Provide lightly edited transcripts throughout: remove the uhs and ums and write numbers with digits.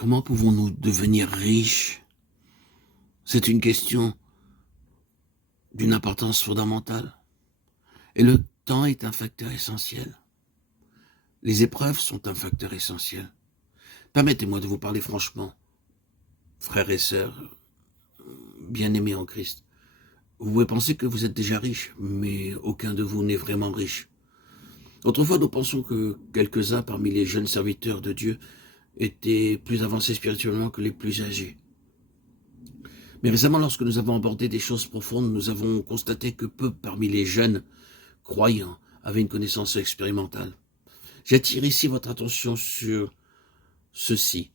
Comment pouvons-nous devenir riches? C'est une question d'une importance fondamentale. Et le temps est un facteur essentiel. Les épreuves sont un facteur essentiel. Permettez-moi de vous parler franchement, frères et sœurs, bien-aimés en Christ. Vous pouvez penser que vous êtes déjà riche, mais aucun de vous n'est vraiment riche. Autrefois, nous pensons que quelques-uns parmi les jeunes serviteurs de Dieu étaient plus avancés spirituellement que les plus âgés. Mais récemment, lorsque nous avons abordé des choses profondes, nous avons constaté que peu parmi les jeunes croyants avaient une connaissance expérimentale. J'attire ici votre attention sur ceci.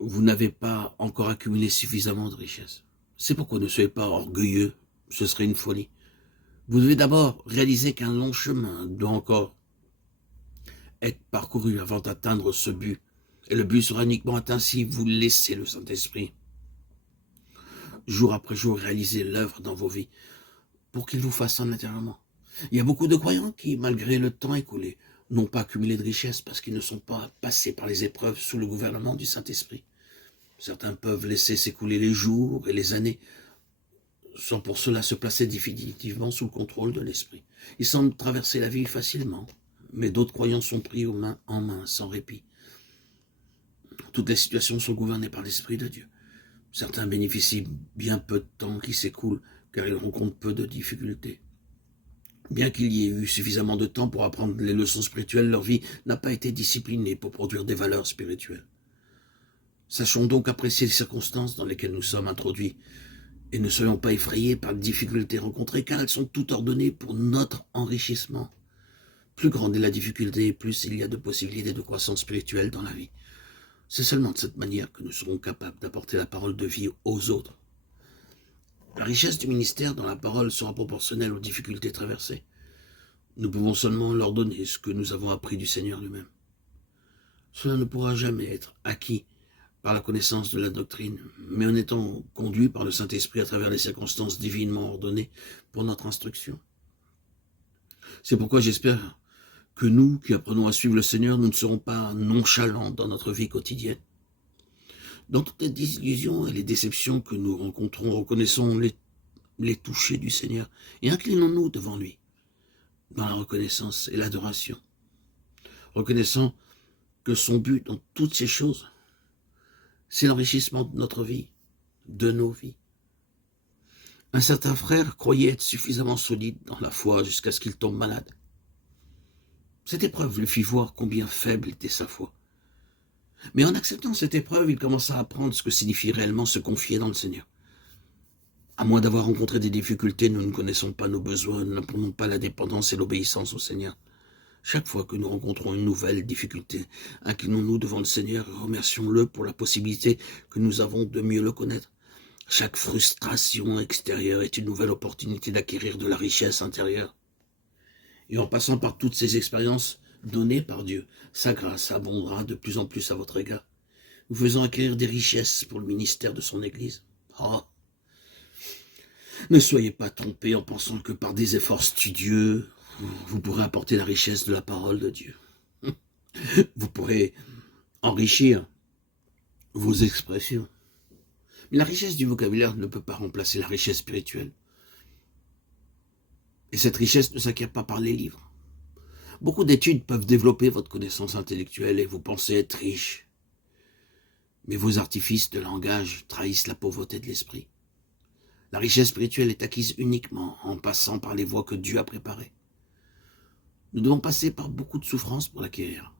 Vous n'avez pas encore accumulé suffisamment de richesses. C'est pourquoi ne soyez pas orgueilleux, ce serait une folie. Vous devez d'abord réaliser qu'un long chemin doit encore être parcouru avant d'atteindre ce but. Et le but sera uniquement atteint si vous laissez le Saint-Esprit, jour après jour, réaliser l'œuvre dans vos vies, pour qu'il vous façonne intérieurement. Il y a beaucoup de croyants qui, malgré le temps écoulé, n'ont pas accumulé de richesses parce qu'ils ne sont pas passés par les épreuves sous le gouvernement du Saint-Esprit. Certains peuvent laisser s'écouler les jours et les années, sans pour cela se placer définitivement sous le contrôle de l'Esprit. Ils semblent traverser la vie facilement, mais d'autres croyants sont pris main en main, sans répit. Toutes les situations sont gouvernées par l'Esprit de Dieu. Certains bénéficient bien peu de temps qui s'écoule, car ils rencontrent peu de difficultés. Bien qu'il y ait eu suffisamment de temps pour apprendre les leçons spirituelles, leur vie n'a pas été disciplinée pour produire des valeurs spirituelles. Sachons donc apprécier les circonstances dans lesquelles nous sommes introduits, et ne soyons pas effrayés par les difficultés rencontrées, car elles sont toutes ordonnées pour notre enrichissement. Plus grande est la difficulté, plus il y a de possibilités de croissance spirituelle dans la vie. C'est seulement de cette manière que nous serons capables d'apporter la parole de vie aux autres. La richesse du ministère dans la parole sera proportionnelle aux difficultés traversées. Nous pouvons seulement leur donner ce que nous avons appris du Seigneur lui-même. Cela ne pourra jamais être acquis par la connaissance de la doctrine, mais en étant conduit par le Saint-Esprit à travers les circonstances divinement ordonnées pour notre instruction. C'est pourquoi j'espère que nous, qui apprenons à suivre le Seigneur, nous ne serons pas nonchalants dans notre vie quotidienne. Dans toutes les désillusions et les déceptions que nous rencontrons, reconnaissons les touchés du Seigneur et inclinons-nous devant lui, dans la reconnaissance et l'adoration, reconnaissant que son but dans toutes ces choses, c'est l'enrichissement de notre vie, de nos vies. Un certain frère croyait être suffisamment solide dans la foi jusqu'à ce qu'il tombe malade. Cette épreuve lui fit voir combien faible était sa foi. Mais en acceptant cette épreuve, il commença à apprendre ce que signifie réellement se confier dans le Seigneur. À moins d'avoir rencontré des difficultés, nous ne connaissons pas nos besoins, nous n'apprenons pas la dépendance et l'obéissance au Seigneur. Chaque fois que nous rencontrons une nouvelle difficulté, inclinons-nous devant le Seigneur et remercions-le pour la possibilité que nous avons de mieux le connaître. Chaque frustration extérieure est une nouvelle opportunité d'acquérir de la richesse intérieure. Et en passant par toutes ces expériences données par Dieu, sa grâce abondera de plus en plus à votre égard, vous faisant acquérir des richesses pour le ministère de son Église. Oh. Ne soyez pas trompés en pensant que par des efforts studieux, vous pourrez apporter la richesse de la parole de Dieu. Vous pourrez enrichir vos expressions. Mais la richesse du vocabulaire ne peut pas remplacer la richesse spirituelle. Et cette richesse ne s'acquiert pas par les livres. Beaucoup d'études peuvent développer votre connaissance intellectuelle et vous pensez être riche. Mais vos artifices de langage trahissent la pauvreté de l'esprit. La richesse spirituelle est acquise uniquement en passant par les voies que Dieu a préparées. Nous devons passer par beaucoup de souffrances pour l'acquérir.